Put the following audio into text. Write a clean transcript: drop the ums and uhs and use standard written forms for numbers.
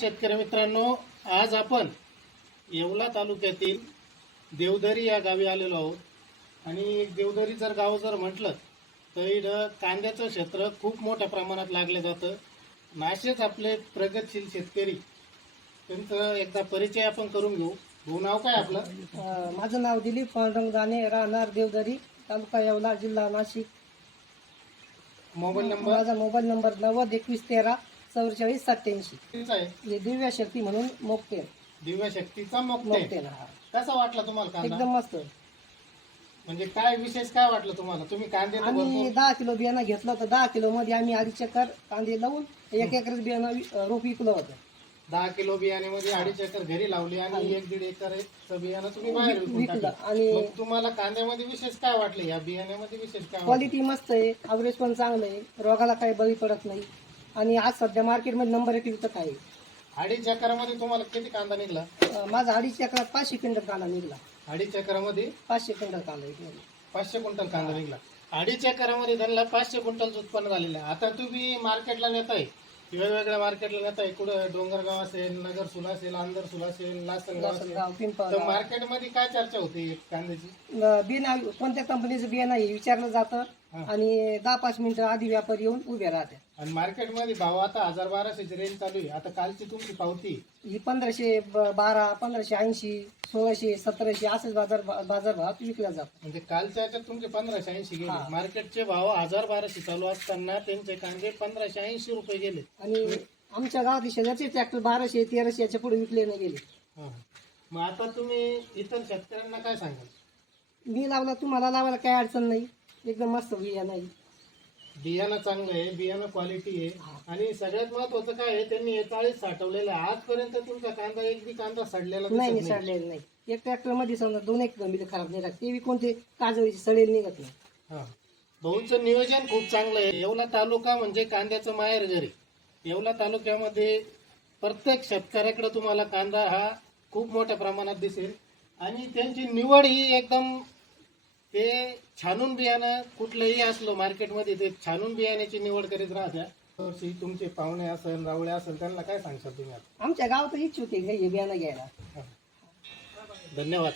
शेतकरी मित्रांनो, आज आपण येवला तालुक्यातील देवधरी या गावी आलेलो आहोत आणि देवधरी जर गाव जर म्हटलं तर इथं कांद्याचं क्षेत्र खूप मोठ्या प्रमाणात लागलं जातं. नाशेच आपले प्रगतशील शेतकरी, त्यांचा एकदा परिचय आपण करून घेऊ. भाऊ, नाव काय आपलं? माझं नाव दिलीप पांडुरंग दाने, राहणार देवधरी, तालुका येवला, जिल्हा नाशिक. Mobile number? माझा मोबाईल नंबर 9021134487. कितीचा आहे? हे दिव्य शक्ती म्हणून मोकटे. दिव्य शक्तीचा मोकटे. मोकटे कसा वाटला तुम्हाला कांदा? एकदम मस्त. म्हणजे काय विशेष काय वाटलं तुम्हाला? तुम्ही कांदे तर आम्ही भरपूर 10 किलो बियाणं घेतलं होतं. 10 किलो मध्ये आम्ही 2.5 एकर कांदे लावून 1 एकर बियाणं रोप विकलं होतं. 10 किलो बियाण्यामध्ये 2.5 एकर घरी लावली आणि 1-1.5 एकर बियाणं तुम्ही बाहेर विकून विकलं. टाकलं. आणि मग तुम्हाला कांद्यामध्ये विशेष काय वाटलं? या बियाण्यामध्ये विशेष काय वाटलं? क्वालिटी मस्त आहे, ॲव्हरेज पण चांगलं आहे, रोगाला काही बळी पडत नाही. आणि आज सध्या मार्केटमध्ये नंबर 1 विकत आहे. 2.5 एकरामध्ये तुम्हाला किती कांदा निघला? माझा 2.5 एकरात 500 क्विंटल कांदा निघला. 2.5 एकरामध्ये 500 क्विंटल कांदा निघाला. 500 क्विंटल कांदा निघला. 2.5 एकरामध्ये त्यांना 500 क्विंटलचं उत्पन्न झालेलं आहे. आता तुम्ही मार्केटला नेताय, वेगवेगळ्या मार्केटला नेताय, कुठं डोंगरगाव असेल, नगरसुला असेल, अंदरसुला असेल, लासलगाव असेल, तर मार्केटमध्ये काय चर्चा होती कांद्याची? बियाणा कोणत्या कंपनीचं बियाणं आहे विचारलं जातं आणि 10-5 मिनिटं आधी व्यापारी येऊन उभे राहतात. आणि मार्केटमध्ये भाव आता 1000-1200 रेंज चालू आहे. आता कालची तुमची पावती ही 1512, 1580, 1600, 1700 असेच बाजारभावात विकल्या जातात. म्हणजे कालच्या याच्यात तुमचे 1580 गेले. मार्केटचे भाव 1000-1200 चालू असताना त्यांचे कांदे 1580 रुपये गेले. आणि आमच्या गावात शेजारचे ट्रॅक्टर 1200-1300 याच्या पुढे विकले नाही गेले. मग आता तुम्ही इतर शेतकऱ्यांना काय सांगाल? मी लावला, तुम्हाला लावायला काही अडचण नाही, एकदम मस्त बियाणं आहे. बियाणं चांगलं आहे, बियाणं क्वालिटी आहे. आणि सगळ्यात महत्वाचं काय आहे, त्यांनी 41 साठवलेलं आहे. आजपर्यंत तुमचा कांदा एक बी कांदा सडलेला नाही, सडलेलं नाही. एक ट्रॅक्टर मध्ये समजा 2-1 गंभीर खराब नाही लागत, ते बी कोणते काजळीचे सडेल निघत नाही. भाऊंचं नियोजन खूप चांगलं आहे. येवला तालुका म्हणजे कांद्याचं माहेर घरी. येवला तालुक्यामध्ये प्रत्येक शेतकऱ्याकडे तुम्हाला कांदा हा खूप मोठ्या प्रमाणात दिसेल. आणि त्यांची निवड ही एकदम, ते छानून बियाणं कुठलंही असलं मार्केटमध्ये, ते छानून बियाण्याची निवड करीत राहत्या. तुमचे पाहुणे असेल, रावळे असेल, त्यांना काय सांगशाल तुम्ही? आमच्या गावात इच्छुक आहे हे बियाणं घ्यायला. धन्यवाद.